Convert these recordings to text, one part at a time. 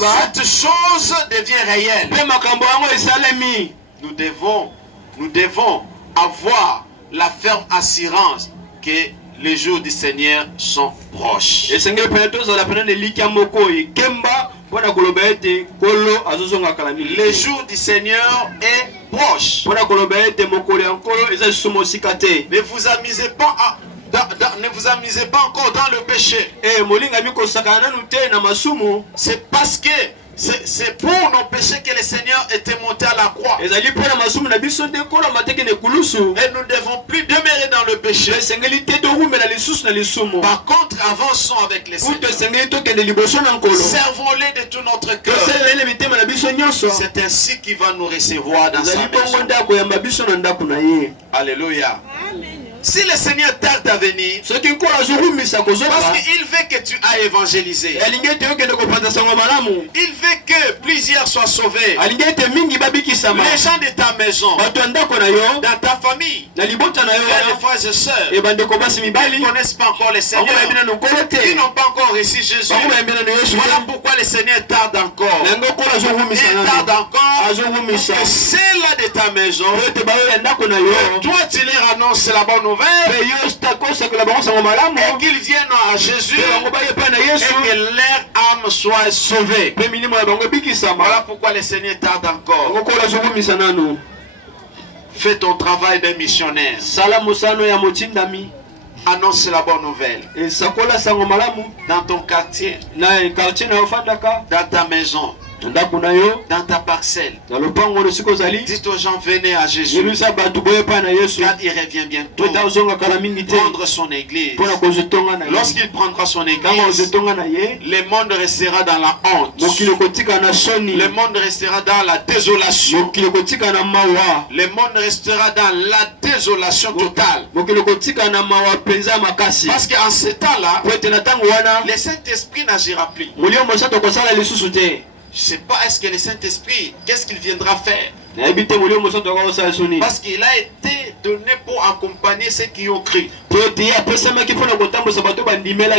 cette chose devient réelle. Nous devons avoir la ferme assurance que les jours du Seigneur sont proches. Les jours du Seigneur est proche. Ne vous amusez pas encore dans le péché. C'est parce que c'est pour nos péchés que le Seigneur était monté à la croix. Et nous ne devons plus demeurer dans le péché. Par contre, avançons avec les Seigneurs. Servons-les de tout notre cœur. C'est ainsi qu'il va nous recevoir dans sa maison. Alléluia. Si le Seigneur tarde à venir, parce qu'il veut que tu ailles évangéliser, il veut que plusieurs soient sauvés, les gens de ta maison, dans ta famille, les frères et sœurs, qui ne connaissent pas encore le Seigneur, qui n'ont pas encore reçu Jésus. Voilà pourquoi le Seigneur tarde encore. Il tarde encore que ceux-là de ta maison, toi tu leur annonces la bonne nouvelle, et qu'ils viennent à Jésus, et que leur âme soit sauvée. Voilà pourquoi le Seigneur tarde encore. Fais ton travail de missionnaire. Annonce la bonne nouvelle. Dans ton quartier, dans ta maison, dans ta parcelle. Dites aux gens, venez à Jésus. Car il revient bientôt prendre son église. Lorsqu'il prendra son église, le monde restera dans la honte. Le monde restera dans la désolation. Le monde restera dans la désolation totale. Parce qu'en ce temps-là, le Saint-Esprit n'agira plus. Je ne sais pas, est-ce que le Saint-Esprit, qu'est-ce qu'il viendra faire? Parce qu'il a été donné pour accompagner ceux qui ont cru.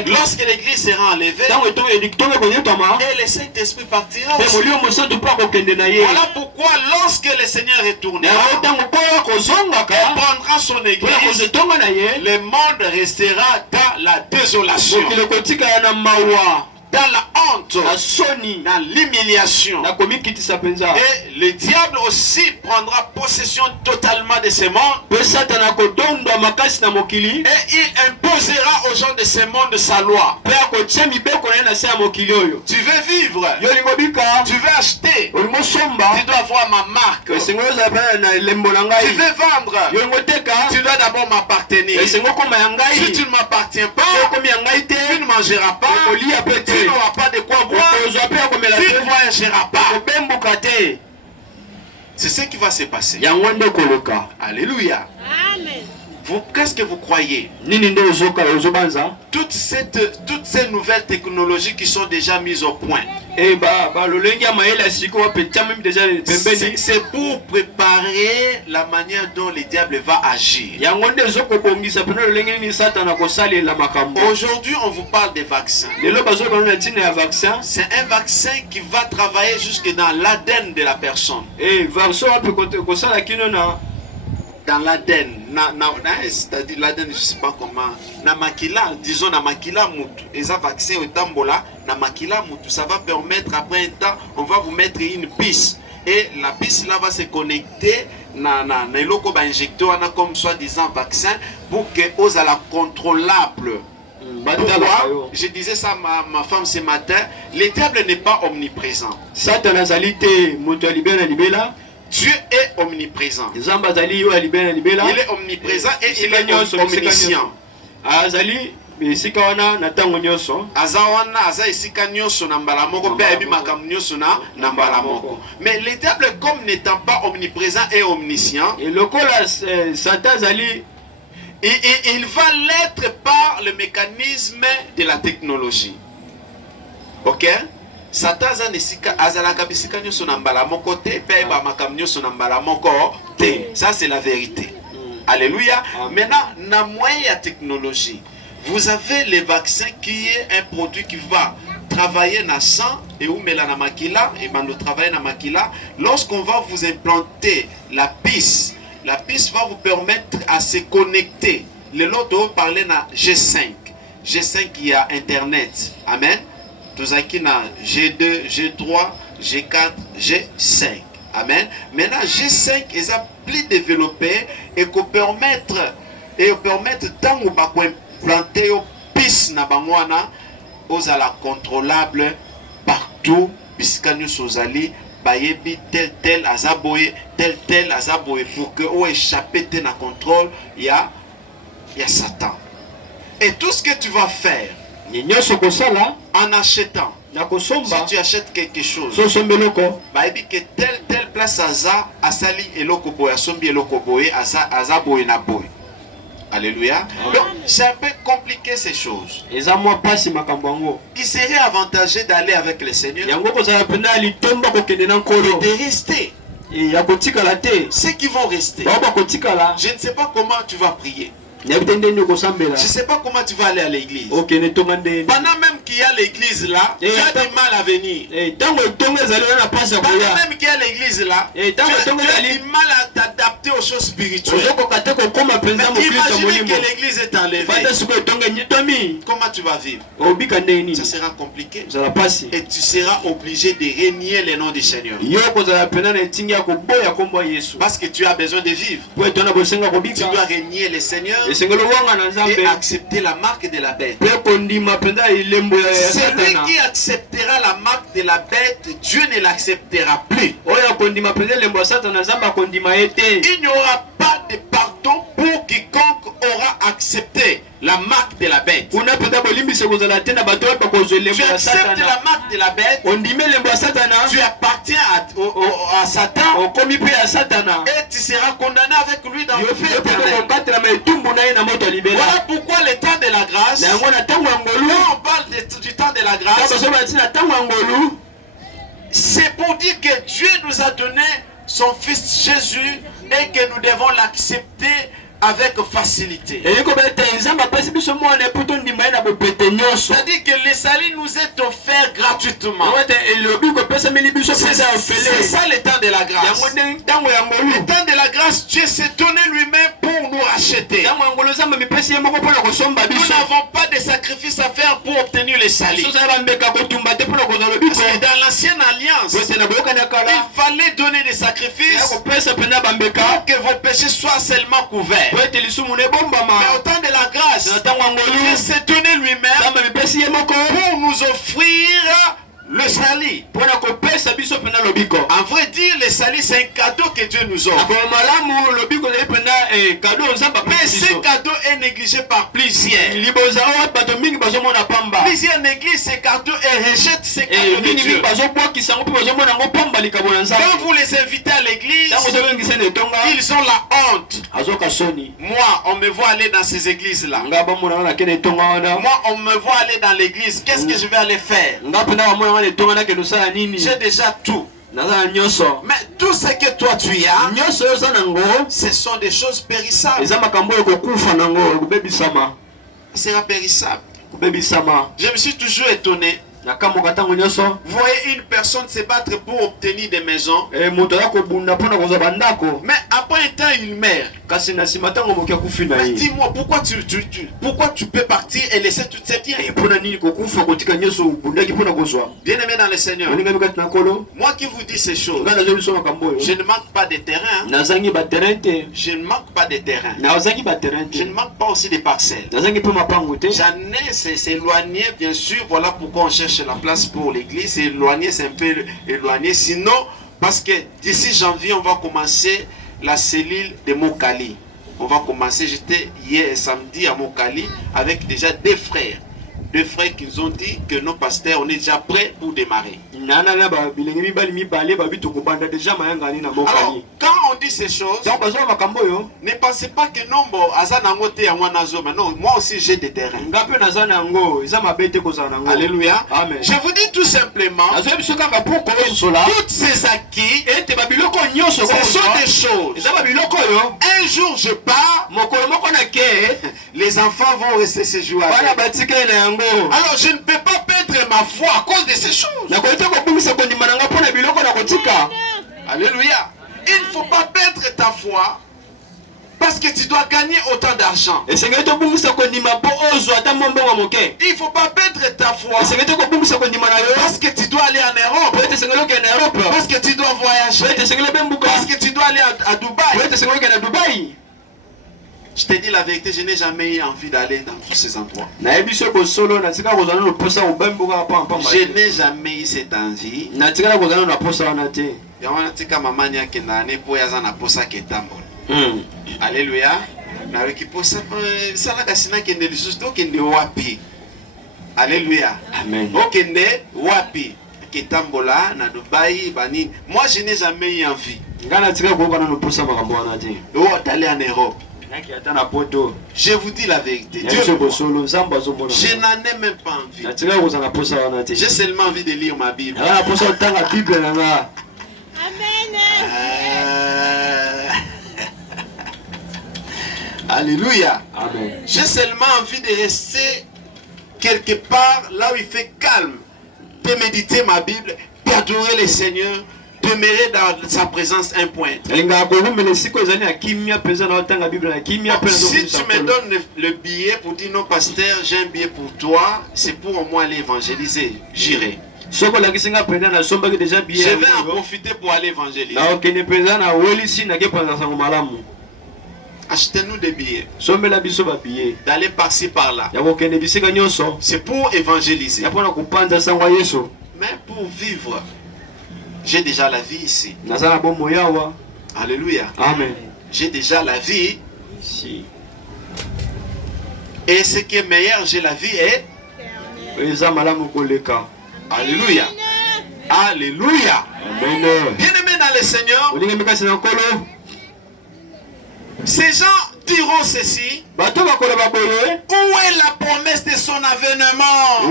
Lorsque l'église sera enlevée, et le Saint-Esprit partira aussi. Voilà pourquoi lorsque le Seigneur retournera, il prendra son église, le monde restera dans la désolation, dans la honte, dans l'humiliation. Et le diable aussi prendra possession totalement de ce monde. Et il imposera aux gens de ce monde sa loi. Tu veux vivre, tu veux acheter, tu dois avoir ma marque. Tu veux vendre, tu dois d'abord m'appartenir. Si tu ne m'appartiens pas, tu ne mangeras pas, tu n'auras pas de quoi boire, tu ne voyageras pas. C'est ce qui va se passer. Alléluia. Amen. Qu'est-ce que vous croyez? Toutes ces nouvelles technologies qui sont déjà mises au point, c'est pour préparer la manière dont le diable va agir. Aujourd'hui, on vous parle des vaccins. C'est un vaccin qui va travailler jusque dans l'ADN de la personne. Dans l'ADN, c'est-à-dire l'ADN, je ne sais pas comment, disons na makila mutu, et ça vaccin au tambola, na makila mutu, ça va permettre après un temps, on va vous mettre une puce, et la puce là va se connecter na loko ba injecteur comme soi-disant vaccin pour que aux à la contrôlable. Pourquoi? Je disais ça à ma femme ce matin, le diable n'est pas omniprésent. Dieu est omniprésent. Il est omniprésent et il est omniscient. Mais le diable, comme n'étant pas omniprésent et omniscient, il va l'être par le mécanisme de la technologie. Ok? Satan ça c'est la vérité. Alléluia. Maintenant, dans moyen de technologie, vous avez le vaccin qui est un produit qui va travailler na sang et ou melana makila et bando travailler na makila. Lorsqu'on va vous implanter la piste va vous permettre à se connecter. Le lot de parler na G5. G5 il y a internet. Amen. Tout ça qui na G2, G3, G4, G5. Amen. Maintenant G5 ils ont plus développé et qu'on permettre tant ou ba implanter au piste na bangwana aux à la contrôlable partout puisque nous sommes allés bayebi tel azaboye tel azaboye pour que ou échapper na contrôle il y a Satan. Et tout ce que tu vas faire en achetant, si tu achètes quelque chose, bayebi que telle place aza asali eloko boye asombi eloko boye azaboye na boye. Alléluia. Donc, c'est un peu compliqué ces choses. Il serait avantageux d'aller avec le Seigneur et de rester. Ceux qui vont rester, je ne sais pas comment tu vas prier. Je ne sais pas comment tu vas aller à l'église. Pendant même qu'il y a l'église là, tu as du mal à venir. Pendant même qu'il y a l'église là, tu as du mal à t'adapter aux choses spirituelles. Mais imaginez que l'église est enlevée. Comment tu vas vivre? Ça sera compliqué. Et tu seras obligé de renier le nom du Seigneur. Parce que tu as besoin de vivre. Tu dois renier le Seigneur et accepter la marque de la bête. Celui qui acceptera la marque de la bête, Dieu ne l'acceptera plus. Il n'y aura pas de pardon pour quiconque aura accepté la marque de la bête. Tu acceptes la marque de la bête, tu appartiens à Satan et tu seras condamné avec lui dans le feu éternel. Voilà pourquoi le temps de la grâce, quand on parle du temps de la grâce, c'est pour dire que Dieu nous a donné son Fils Jésus et que nous devons l'accepter avec facilité. C'est-à-dire que le salut nous est offert gratuitement. C'est ça le temps de la grâce. Le temps de la grâce, Dieu s'est donné lui-même pour nous racheter. Nous n'avons pas de sacrifice à faire pour obtenir le salut. Parce que dans l'ancienne alliance, il fallait donner des sacrifices pour que vos péchés soient seulement couverts. Mais au temps de la grâce, Dieu s'est donné lui-même pour nous offrir le salut. En vrai dire, le salut c'est un cadeau que Dieu nous offre. Mais ce cadeau est négligé par plusieurs. Plusieurs négligent ce cadeau et rejettent ce cadeau de Dieu. Quand vous les invitez à l'église, ils ont la honte. Moi, on me voit aller dans ces églises-là. Moi, on me voit aller dans l'église. Qu'est-ce que je vais aller faire? J'ai déjà tout. Mais tout ce que toi tu as, ce sont des choses périssables. Il sera périssable. Je me suis toujours étonné. Vous voyez une personne se battre pour obtenir des maisons, mais après un temps il meurt. Mais dis-moi, pourquoi tu peux partir et laisser toutes ces biens? Bien aimé dans le Seigneur, moi qui vous dis ces choses, je ne manque pas de terrain. Je ne manque pas de terrain. Je ne manque pas aussi de parcelles. J'en ai, c'est éloigné bien sûr. Voilà pourquoi on cherche la place pour l'église. C'est éloigné, c'est un peu éloigné. Sinon, parce que d'ici janvier, on va commencer la cellule de Mokali. On va commencer, j'étais hier samedi à Mokali avec déjà deux frères qui nous ont dit que nos pasteurs, on est déjà prêts pour démarrer. Alors, quand on dit ces choses, ne pensez pas que non, moi aussi j'ai des terrains. Alléluia. Amen. Je vous dis tout simplement, toutes ces acquis, ce sont des choses. Un jour je pars, les enfants vont rester ce jour. Alors je ne peux pas perdre perdre ma foi à cause de ces choses. Alléluia. Il ne faut pas perdre ta foi parce que tu dois gagner autant d'argent. Il ne faut pas perdre ta foi parce que tu dois aller en Europe, parce que tu dois voyager, parce que tu dois aller à Dubaï. Je te dis la vérité, je n'ai jamais eu envie d'aller dans tous ces endroits. Je n'ai jamais eu cette envie. Alléluia. Alléluia. Amen. Moi je n'ai jamais eu envie d'aller en Europe. Je vous dis la vérité. Je n'en ai même pas envie. J'ai seulement envie de lire ma Bible. Alléluia. Amen. J'ai seulement envie de rester quelque part là où il fait calme, de méditer ma Bible, d'adorer le Seigneur, demeurer dans sa présence un point. Si tu me donnes le billet pour dire non pasteur, j'ai un billet pour toi, c'est pour au moins aller évangéliser, j'irai. Je vais en profiter pour aller évangéliser. Achetez-nous des billets. D'aller par-ci par-là. C'est pour évangéliser. Mais pour vivre, j'ai déjà la vie ici. Alléluia. Amen. J'ai déjà la vie ici. Et ce qui est meilleur, j'ai la vie est. Alléluia. Alléluia. Bien-aimés dans le Seigneur, ces gens diront ceci. Où est la promesse de son avènement?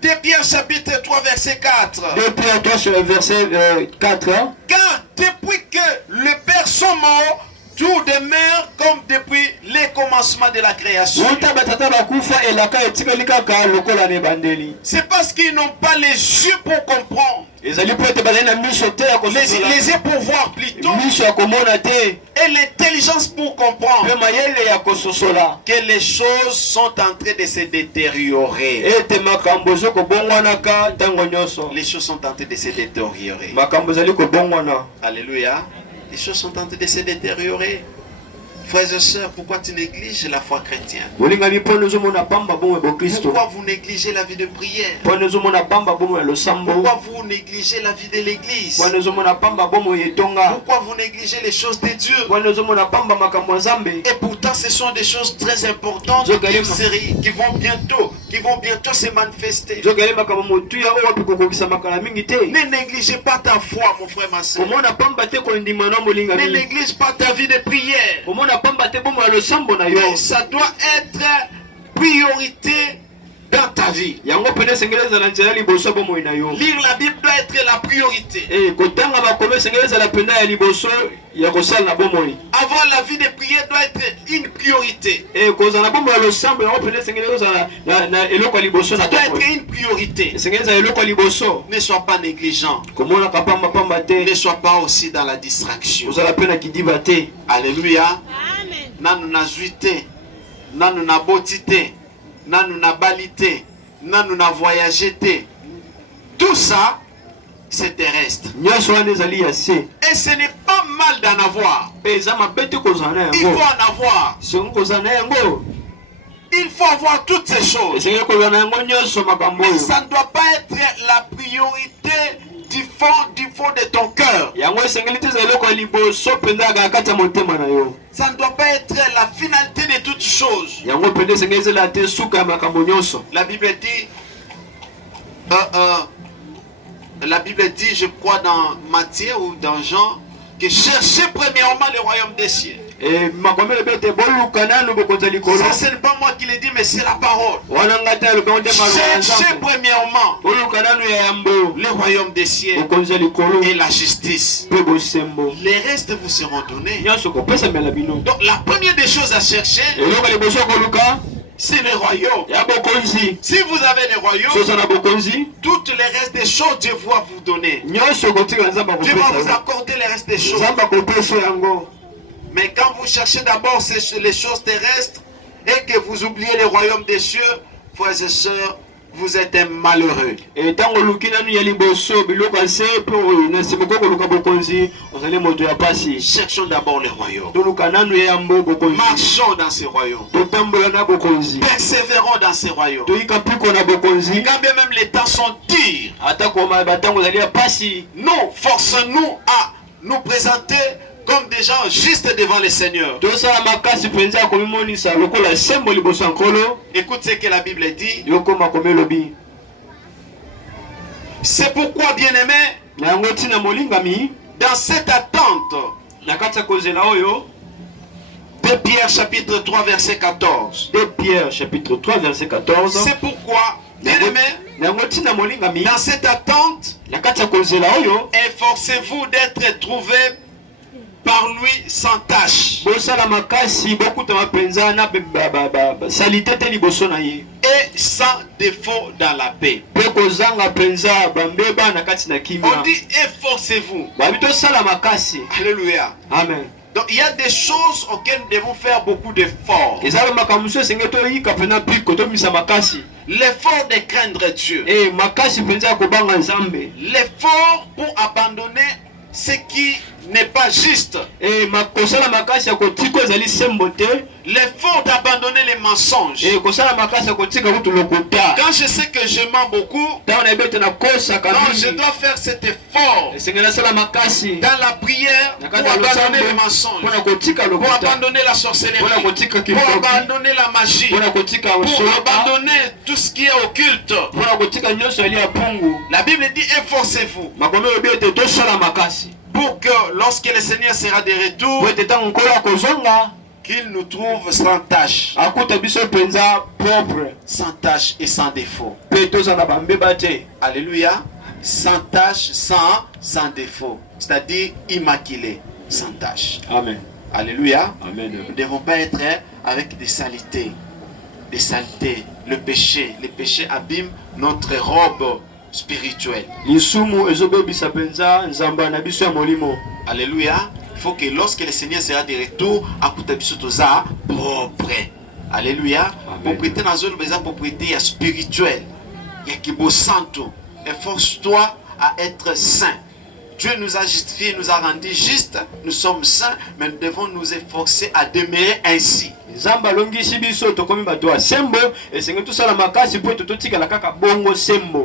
2 Pierre chapitre 3 verset 4. 2 Pierre 3 verset 4. Car depuis que le Père sont morts, tout demeure comme depuis les commencements de la création. C'est parce qu'ils n'ont pas les yeux pour comprendre, les yeux pour voir plutôt, et l'intelligence pour comprendre que les choses sont en train de se détériorer. Les choses sont en train de se détériorer. Alléluia. Les choses sont en train de se détériorer. Frères et sœurs, pourquoi tu négliges la foi chrétienne? Pourquoi vous négligez la vie de prière? Pourquoi vous négligez la vie de l'église? Pourquoi vous négligez les choses de Dieu? Et pourtant ce sont des choses très importantes qui vont bientôt se manifester. Ne négligez pas ta foi, mon frère, ma soeur. Ne néglige pas ta vie de prière. Mais ça doit être priorité dans ta vie. Lire la Bible doit être la priorité. Avoir la vie de prière doit être une priorité. Ça doit être une priorité. Ne sois pas négligent. Ne sois pas aussi dans la distraction. Alléluia. Nanu na zuite, nanu na botite, nanu na balite, nanu na voyagete. Tout ça, c'est terrestre. Et ce n'est pas mal d'en avoir. Il faut en avoir. Il faut avoir toutes ces choses. Mais ça ne doit pas être la priorité du fond de ton cœur. Ça ne doit pas être la finalité de toutes choses. La Bible dit, je crois dans Matthieu ou dans Jean, que cherchez premièrement le royaume des cieux. Ça, ce n'est pas moi qui le dis, mais c'est la parole. Cherchez premièrement le royaume des cieux et la justice. Les restes vous seront donnés. Donc la première des choses à chercher, c'est le royaume. Si vous avez le royaume, toutes les restes des choses, Dieu va vous donner. Dieu va vous accorder les restes des choses. Mais quand vous cherchez d'abord les choses terrestres et que vous oubliez le royaume des cieux, frères et sœurs, vous êtes un malheureux. Cherchons d'abord le royaume. Marchons dans ce royaume. Persévérons dans ce royaume. Quand bien même les temps sont durs, nous forçons-nous à nous présenter comme des gens justes devant le Seigneur. Écoute ce que la Bible dit. C'est pourquoi, bien-aimé, dans cette attente, 2 Pierre chapitre 3 verset 14. 2 Pierre chapitre 3 verset 14. C'est pourquoi, bien-aimé, dans cette attente, efforcez-vous d'être trouvés par lui sans tâche et sans défaut dans la paix. On dit efforcez-vous. Alléluia. Amen. Donc il y a des choses auxquelles nous devons faire beaucoup d'efforts. L'effort de craindre Dieu. L'effort pour abandonner ce qui n'est pas juste. L'effort d'abandonner les mensonges. Quand je sais que je mens beaucoup, je dois faire cet effort dans la prière pour abandonner les mensonges, pour abandonner la sorcellerie, pour abandonner la magie, pour abandonner tout ce qui est occulte. La Bible dit efforcez-vous pour que lorsque le Seigneur sera de retour, qu'il nous trouve sans tâche, sans tâche et sans défaut. Alléluia. Sans tâche, sans défaut, c'est-à-dire immaculé, sans tâche. Amen. Alléluia. Amen. Nous ne devons pas être avec des saletés. Des saletés. Le péché abîme notre robe spirituelle. Alléluia. Il faut que lorsque le Seigneur sera de retour, à propre. Alléluia. Propriété dans une maison, propriété spirituelle. Il y a qui beau santo. Efforce-toi à être saint. Dieu nous a justifiés, nous a rendus justes. Nous sommes saints, mais nous devons nous efforcer à demeurer ainsi.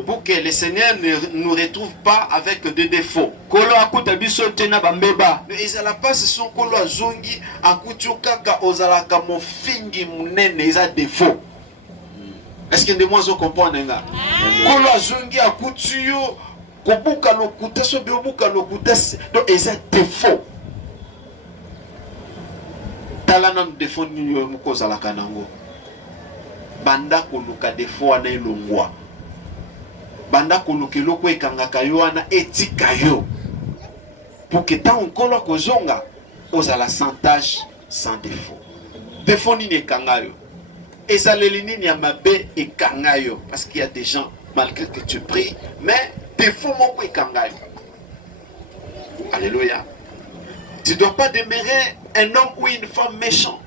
Pour que le Seigneur ne nous retrouve pas avec des défauts. Est-ce que de moi je comprends? Kolo azongi akuti yo kobuka lokuta so biobuka lokuta donc eza défaut. Talana défaut ni yo mukoza la kanango. Banda koluka défaut ana elongwa. Banda koluka loko ekangaka yo ana etika yo. Pour que tant kolo kozonga ozala sans tâche, sans défaut. Défaut ni ekanga yo. Parce qu'il y a des gens, malgré que tu pries, mais défaut mon kangayo. Alléluia. Tu ne dois pas demeurer un homme ou une femme méchant.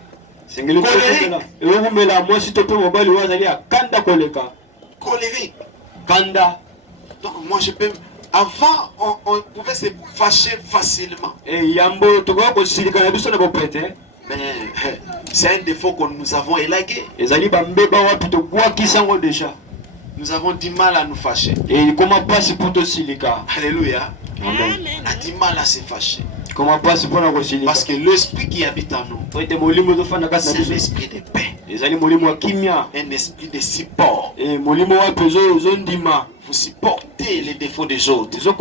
Colérique. Colérique. Donc moi je peux... Avant, on pouvait se fâcher facilement. Mais c'est un défaut que nous avons élagué. Nous avons du mal à nous fâcher. Alléluia. Amen. On a du mal à se fâcher. Parce que l'esprit qui habite en nous, c'est un esprit de paix. Un esprit de support. Vous supportez les défauts des autres. Vous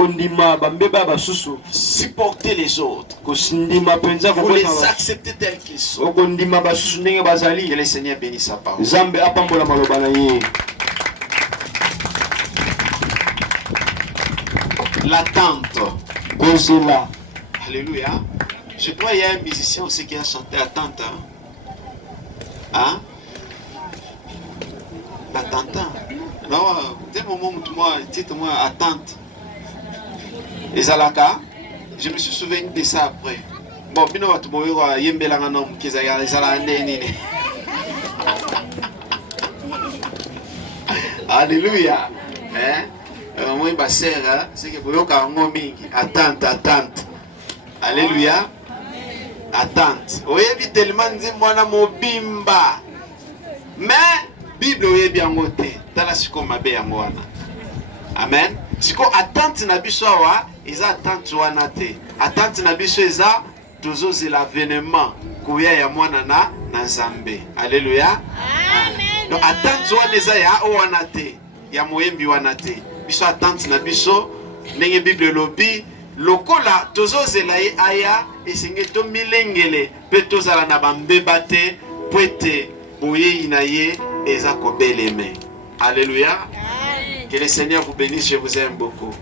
supportez les autres. Vous les acceptez tels qu'ils sont. Que le Seigneur bénisse sa parole. L'attente. Alléluia. Je crois qu'il y a un musicien aussi qui a chanté Attente. Hein? T'entends? Non, dès le moment où moi, dites-moi, attente. Et Zalaka, je me suis souvenu de ça après. Bon, bino watu moyo yembela ngano mkiza ya zala nini. Alléluia. Hein? Moi ba sœur, c'est que boyoka ngo mingi. Attente. Alléluia. Attente. Oyebi tellement nzi mwana mobimba. Mais Bible oyebi yango te. Tala siko mabe yango wana. Amen. Siko attente na biso wa, eza attente wana te. Attente na biso eza tozozi l'avènement kuya ya mwana na Nzambe. Alléluia. Amen. Donc attente wana eza ya wana te. Ya moyembi wana te. Biso attente na biso ndenge Bible lobi lokola tozozela ye aya esenge to milengele pe tozala na bambeba te pwete boyei na ye eza kobeleme. Alléluia. Que le Seigneur vous bénisse, je vous aime beaucoup.